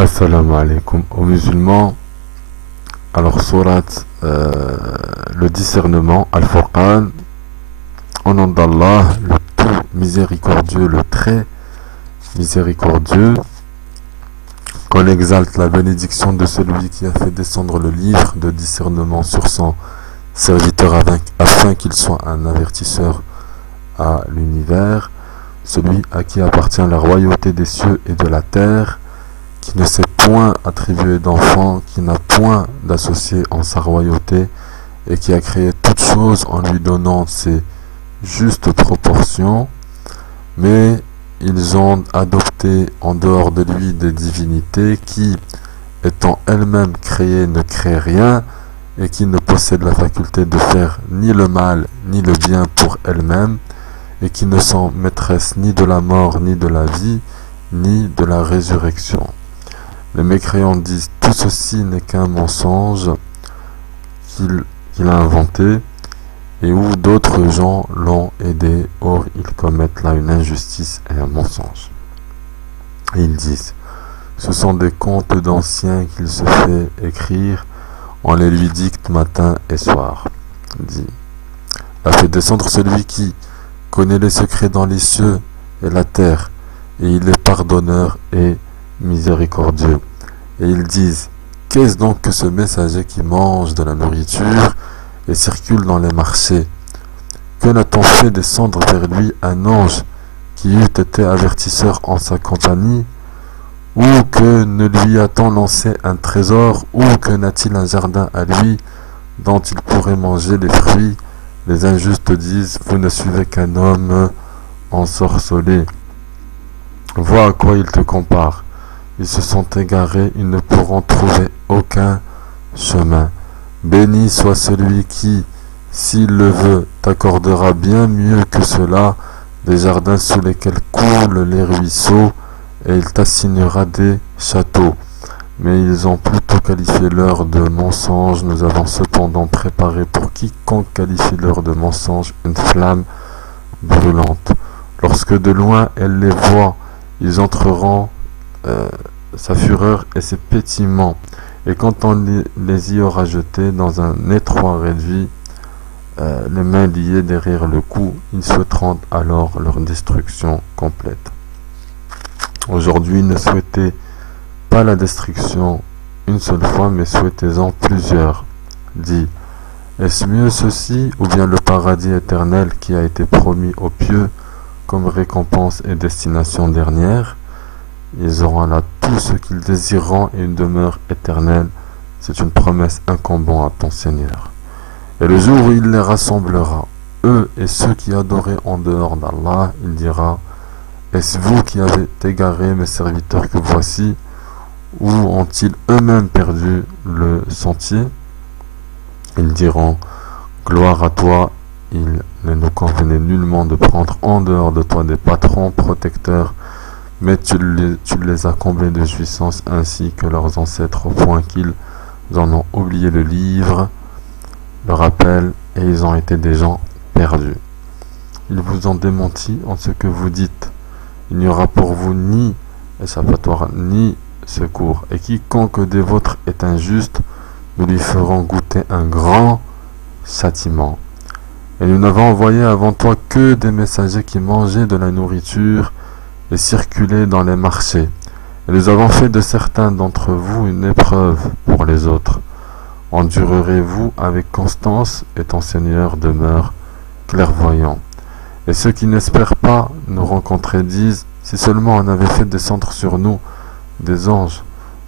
Assalamu alaikum aux musulmans. Alors, surat le discernement, Al-Furqan, au nom d'Allah, le tout miséricordieux, le très miséricordieux, qu'on exalte la bénédiction de celui qui a fait descendre le livre de discernement sur son serviteur afin qu'il soit un avertisseur à l'univers, celui à qui appartient la royauté des cieux et de la terre, qui ne s'est point attribué d'enfant, qui n'a point d'associé en sa royauté, et qui a créé toutes choses en lui donnant ses justes proportions, mais ils ont adopté en dehors de lui des divinités qui, étant elles-mêmes créées, ne créent rien, et qui ne possèdent la faculté de faire ni le mal ni le bien pour elles-mêmes, et qui ne sont maîtresses ni de la mort, ni de la vie, ni de la résurrection. Les mécréants disent tout ceci n'est qu'un mensonge qu'il a inventé, et où d'autres gens l'ont aidé, or ils commettent là une injustice et un mensonge. Et ils disent, ce sont des contes d'anciens qu'il se fait écrire, on les lui dicte matin et soir. Il dit, a fait descendre celui qui connaît les secrets dans les cieux et la terre, et il est pardonneur et miséricordieux. Et ils disent, qu'est-ce donc que ce messager qui mange de la nourriture et circule dans les marchés? Que n'a-t-on fait descendre vers lui un ange qui eût été avertisseur en sa compagnie? Ou que ne lui a-t-on lancé un trésor? Ou que n'a-t-il un jardin à lui dont il pourrait manger les fruits? Les injustes disent, vous ne suivez qu'un homme ensorcelé. Vois à quoi il te compare. Ils se sont égarés, ils ne pourront trouver aucun chemin. Béni soit celui qui, s'il le veut, t'accordera bien mieux que cela des jardins sous lesquels coulent les ruisseaux, et il t'assignera des châteaux. Mais ils ont plutôt qualifié l'heure de mensonge. Nous avons cependant préparé pour quiconque qualifie l'heure de mensonge une flamme brûlante. Lorsque de loin elle les voit, ils entreront sa fureur et ses pétillements, et quand on les y aura jetés dans un étroit réduit, les mains liées derrière le cou, ils souhaiteront alors leur destruction complète. Aujourd'hui, ne souhaitez pas la destruction une seule fois, mais souhaitez-en plusieurs. Dit, est-ce mieux ceci, ou bien le paradis éternel qui a été promis aux pieux comme récompense et destination dernière? Ils auront là tout ce qu'ils désireront et une demeure éternelle. C'est une promesse incombant à ton Seigneur. Et le jour où il les rassemblera, eux et ceux qui adoraient en dehors d'Allah, il dira, est-ce vous qui avez égaré mes serviteurs que voici, ou ont-ils eux-mêmes perdu le sentier? Ils diront, gloire à toi, il ne nous convenait nullement de prendre en dehors de toi des patrons protecteurs, mais tu les as comblés de jouissance ainsi que leurs ancêtres au point qu'ils en ont oublié le livre, le rappel, et ils ont été des gens perdus. Ils vous ont démenti en ce que vous dites. Il n'y aura pour vous ni échappatoire ni secours, et quiconque des vôtres est injuste, nous lui ferons goûter un grand châtiment. Et nous n'avons envoyé avant toi que des messagers qui mangeaient de la nourriture et circulaient dans les marchés. Et nous avons fait de certains d'entre vous une épreuve pour les autres. Endurerez-vous avec constance, et ton Seigneur demeure clairvoyant. Et ceux qui n'espèrent pas nous rencontrer disent, si seulement on avait fait descendre sur nous des anges,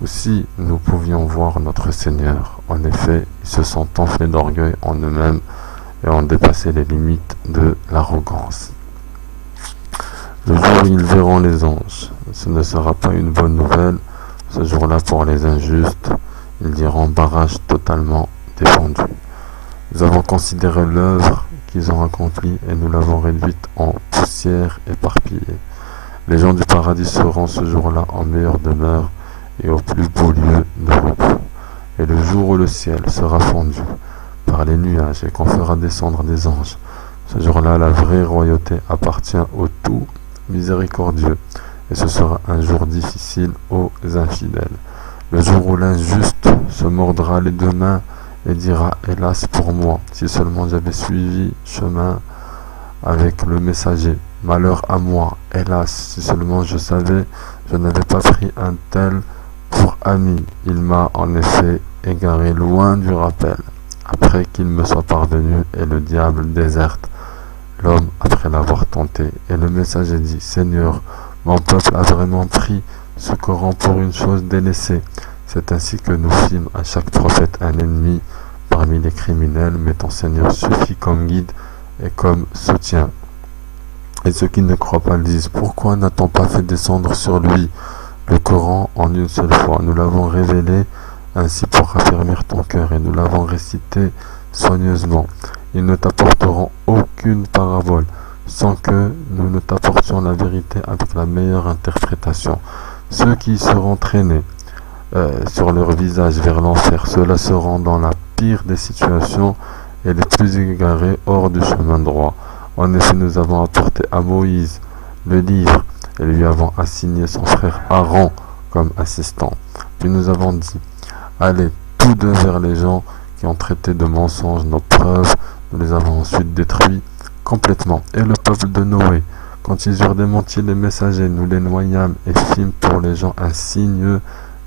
ou si nous pouvions voir notre Seigneur. En effet, ils se sont enflés d'orgueil en eux-mêmes et ont dépassé les limites de l'arrogance. Le jour où ils verront les anges, ce ne sera pas une bonne nouvelle. Ce jour-là, pour les injustes, ils diront barrage totalement défendu. Nous avons considéré l'œuvre qu'ils ont accomplie et nous l'avons réduite en poussière éparpillée. Les gens du paradis seront ce jour-là en meilleure demeure et au plus beau lieu de repos. Et le jour où le ciel sera fendu par les nuages et qu'on fera descendre des anges, ce jour-là, la vraie royauté appartient au tout miséricordieux, et ce sera un jour difficile aux infidèles. Le jour où l'injuste se mordra les deux mains et dira « Hélas pour moi, si seulement j'avais suivi chemin avec le messager. Malheur à moi, hélas, si seulement je savais, je n'avais pas pris un tel pour ami. Il m'a en effet égaré loin du rappel, après qu'il me soit parvenu, et le diable déserte l'homme après l'avoir tenté. Et le messager dit, Seigneur, mon peuple a vraiment pris ce Coran pour une chose délaissée. C'est ainsi que nous fîmes à chaque prophète un ennemi parmi les criminels, mais ton Seigneur suffit comme guide et comme soutien. Et ceux qui ne croient pas le disent, pourquoi n'a-t-on pas fait descendre sur lui le Coran en une seule fois? Nous l'avons révélé ainsi pour raffermir ton cœur, et nous l'avons récité soigneusement. Ils ne t'apporteront aucune parabole sans que nous ne t'apportions la vérité avec la meilleure interprétation. Ceux qui seront traînés sur leur visage vers l'enfer, ceux-là seront dans la pire des situations et les plus égarés hors du chemin droit. En effet, nous avons apporté à Moïse le livre et lui avons assigné son frère Aaron comme assistant. Puis nous avons dit, allez tous deux vers les gens qui ont traité de mensonges nos preuves. Nous les avons ensuite détruits complètement. Et le peuple de Noé, quand ils eurent démenti les messagers, nous les noyâmes et fîmes pour les gens un signe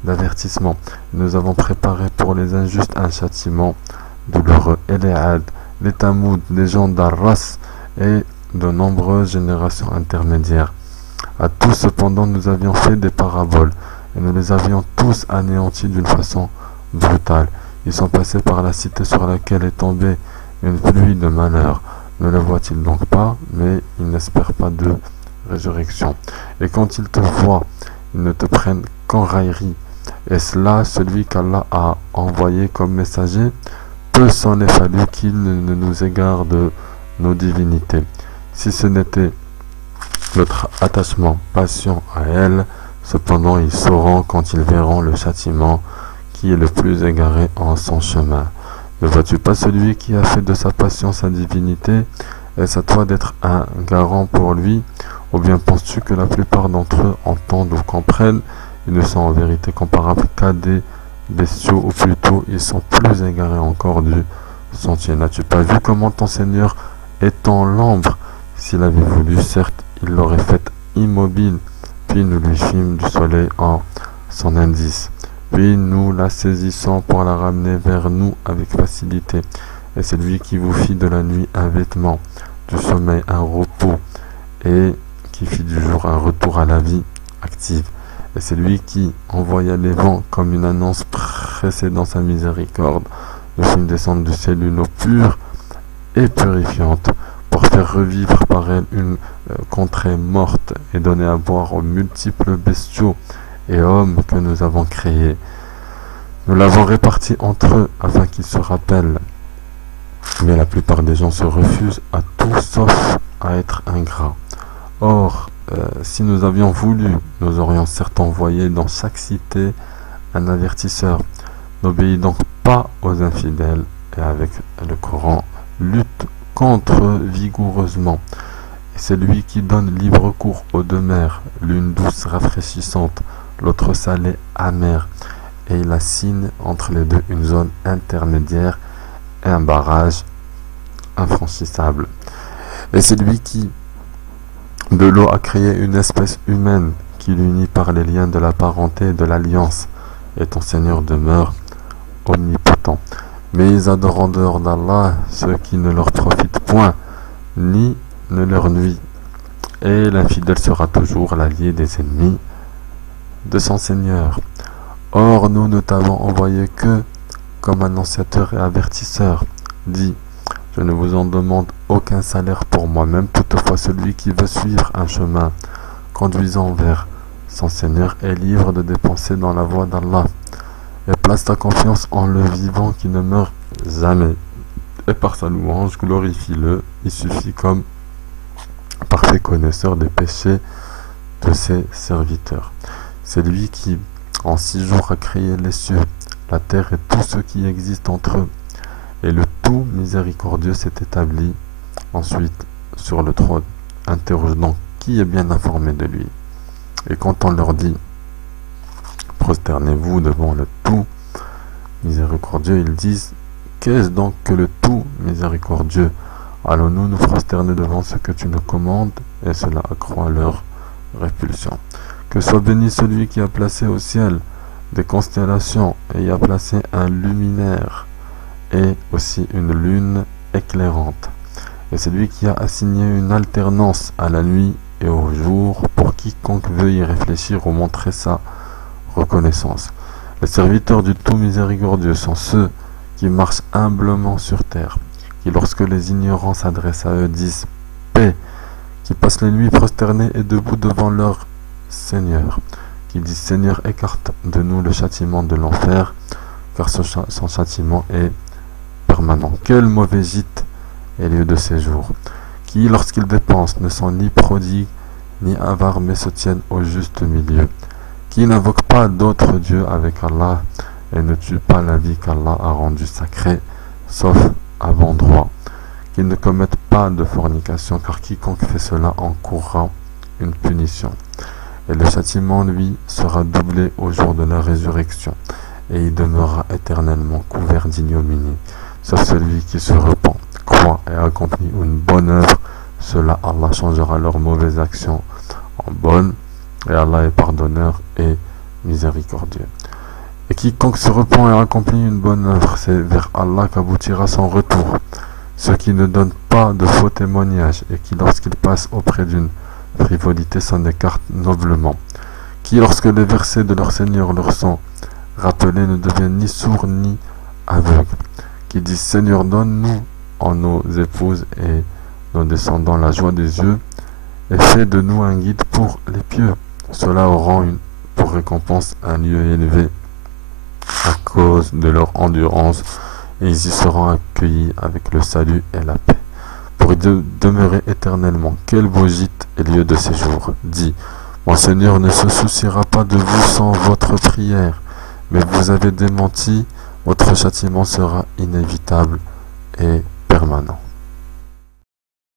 d'avertissement. Nous avons préparé pour les injustes un châtiment douloureux. Et les Had, les Tamoud, les gens d'Arras et de nombreuses générations intermédiaires. À tous cependant nous avions fait des paraboles, et nous les avions tous anéantis d'une façon brutale. Ils sont passés par la cité sur laquelle est tombée une pluie de malheur. Ne le voient-ils donc pas, mais ils n'espèrent pas de résurrection. Et quand ils te voient, ils ne te prennent qu'en raillerie. Est-ce là celui qu'Allah a envoyé comme messager? Peu s'en est fallu qu'il ne nous égare de nos divinités. Si ce n'était notre attachement patient à elle, cependant ils sauront quand ils verront le châtiment qui est le plus égaré en son chemin. Ne vois-tu pas celui qui a fait de sa patience sa divinité? Est-ce à toi d'être un garant pour lui? Ou bien penses-tu que la plupart d'entre eux entendent ou comprennent? Ils ne sont en vérité comparables qu'à des bestiaux, ou plutôt ils sont plus égarés encore du sentier. N'as-tu pas vu comment ton Seigneur étend l'ambre? S'il avait voulu, certes, il l'aurait faite immobile, puis nous lui fîmes du soleil en son indice. Puis nous la saisissons pour la ramener vers nous avec facilité. Et c'est lui qui vous fit de la nuit un vêtement, du sommeil un repos, et qui fit du jour un retour à la vie active. Et c'est lui qui envoya les vents comme une annonce précédant sa miséricorde. Nous fîmes descendre du ciel une eau pure et purifiante, pour faire revivre par elle une contrée morte, et donner à boire aux multiples bestiaux et hommes que nous avons créés. Nous l'avons réparti entre eux afin qu'ils se rappellent. Mais la plupart des gens se refusent à tout sauf à être ingrats. Or, si nous avions voulu, nous aurions certes envoyé dans chaque cité un avertisseur. N'obéis donc pas aux infidèles, et avec le Coran, lutte contre eux vigoureusement. Et c'est lui qui donne libre cours aux deux mers, l'une douce rafraîchissante, l'autre salée amère, et il assigne entre les deux une zone intermédiaire et un barrage infranchissable. Et c'est lui qui de l'eau a créé une espèce humaine qui l'unit par les liens de la parenté et de l'alliance, et ton Seigneur demeure omnipotent. Mais ils adorent en dehors d'Allah ceux qui ne leur profitent point, ni ne leur nuit. Et l'infidèle sera toujours l'allié des ennemis de son Seigneur. Or, nous ne t'avons envoyé que comme annonciateur et avertisseur. Dis, je ne vous en demande aucun salaire pour moi-même, toutefois celui qui veut suivre un chemin conduisant vers son Seigneur est libre de dépenser dans la voie d'Allah. Et place ta confiance en le vivant qui ne meurt jamais. Et par sa louange, glorifie-le. Il suffit comme parfait connaisseur des péchés de ses serviteurs. C'est lui qui, en 6 jours, a créé les cieux, la terre et tout ce qui existe entre eux. Et le tout miséricordieux s'est établi ensuite sur le trône. Interroge donc qui est bien informé de lui. Et quand on leur dit prosternez-vous devant le tout miséricordieux, ils disent qu'est-ce donc que le tout miséricordieux? Allons-nous nous prosterner devant ce que tu nous commandes? Et cela accroît leur répulsion. Que soit béni celui qui a placé au ciel des constellations et y a placé un luminaire et aussi une lune éclairante. Et celui qui a assigné une alternance à la nuit et au jour pour quiconque veut y réfléchir ou montrer sa reconnaissance. Les serviteurs du tout miséricordieux sont ceux qui marchent humblement sur terre, qui lorsque les ignorants s'adressent à eux disent paix, qui passent les nuits prosternés et debout devant leur Seigneur, qui disent Seigneur, écarte de nous le châtiment de l'enfer, car son châtiment est permanent. Quel mauvais gîte est lieu de séjour, qui lorsqu'ils dépensent ne sont ni prodigues ni avares mais se tiennent au juste milieu, qui n'invoquent pas d'autre Dieu avec Allah et ne tuent pas la vie qu'Allah a rendue sacrée, sauf à bon droit, qu'ils ne commettent pas de fornication, car quiconque fait cela encourra une punition. Et le châtiment, lui, sera doublé au jour de la résurrection, et il demeurera éternellement couvert d'ignominie, sauf celui qui se repent, croit et accomplit une bonne œuvre. Cela, Allah changera leurs mauvaises actions en bonnes, et Allah est pardonneur et miséricordieux. Et quiconque se repent et accomplit une bonne œuvre, c'est vers Allah qu'aboutira son retour. Ceux qui ne donnent pas de faux témoignages et qui, lorsqu'ils passent auprès d'une frivolité, s'en écartent noblement. Qui, lorsque les versets de leur Seigneur leur sont rappelés, ne deviennent ni sourds ni aveugles. Qui disent Seigneur, donne-nous en nos épouses et nos descendants la joie des yeux, et fais de nous un guide pour les pieux. Ceux-là auront pour récompense un lieu élevé à cause de leur endurance, et ils y seront accueillis avec le salut et la paix, pour y demeurer éternellement. Quel beau gîte et lieu de séjour! Dis, mon Seigneur ne se souciera pas de vous sans votre prière, mais vous avez démenti, votre châtiment sera inévitable et permanent.